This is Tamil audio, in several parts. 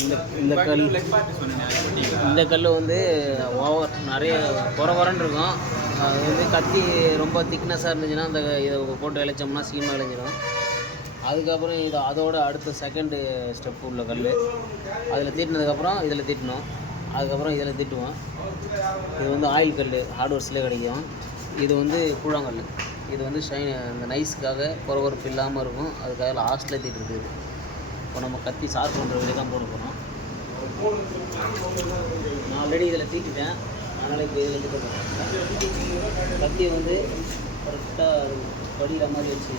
இந்த இந்த கல் இந்த கல் வந்து ஓவர் நிறைய குறை குறைன்னு இருக்கும். அது வந்து கத்தி ரொம்ப திக்னஸாக இருந்துச்சுன்னா அந்த இதை போட்டு இழைச்சோம்னா சீமா இழைஞ்சிடும் அதுக்கப்புறம் இது அதோட அடுத்த செகண்டு ஸ்டெப் உள்ள கல் அதில் தீட்டினதுக்கப்புறம் இதில் தீட்டணும். அதுக்கப்புறம் இதில் தீட்டுவோம். இது வந்து ஆயில் கல் ஹார்ட்வேர்ஸ்லேயே கிடைக்கும். இது வந்து கூழாங்கல் இது வந்து ஷைன் அந்த நைஸ்க்காக குறகுறப்பு இல்லாமல் இருக்கும். அதுக்காக லாஸ்ட்டில் ஏற்றிட்டு இருக்குது இப்போ நம்ம கத்தி சார் பண்ணுற வழி தான் போட போகிறோம் நான் ஆல்ரெடி இதில் தீட்டுட்டேன். அதனால் இப்போ இதில் தீட்ட போகிறேன் கத்தியை வந்து கரெக்டாக படிக்கிற மாதிரி வச்சு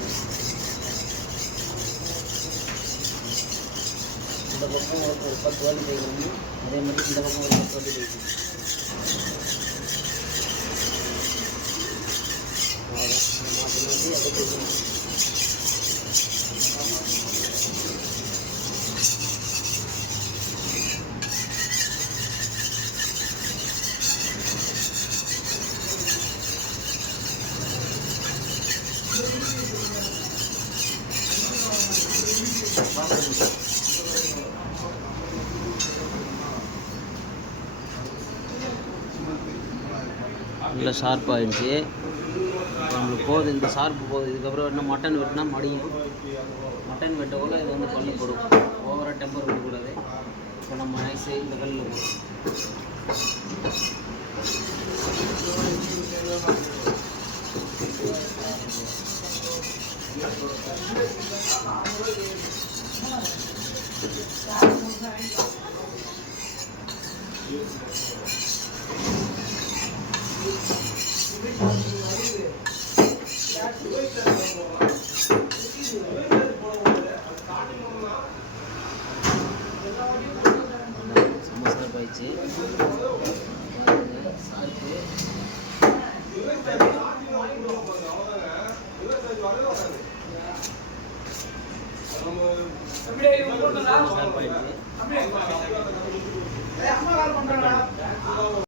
இந்த பக்கம் ஒரு பத்து வாட்டி தேய்க்கணும். அதே மாதிரி இந்த பக்கம் ஒரு பத்து வாட்டி தேய்க்கணும். நல்லா ஷார்ப் ஆகிடுச்சு நம்மளுக்கு போகுது இந்த ஷார்ப்பு போகுது இதுக்கப்புறம் என்ன மட்டன் வெட்டினா மடியும். மட்டன் வெட்டக்குள்ள இது வந்து பல்லு போடும். ஓவராக டெம்பர் விடக்கூடாது இப்போ நம்ம நைஸு இந்த கல்லில் போடும் ஆயிடுச்சு பாருங்க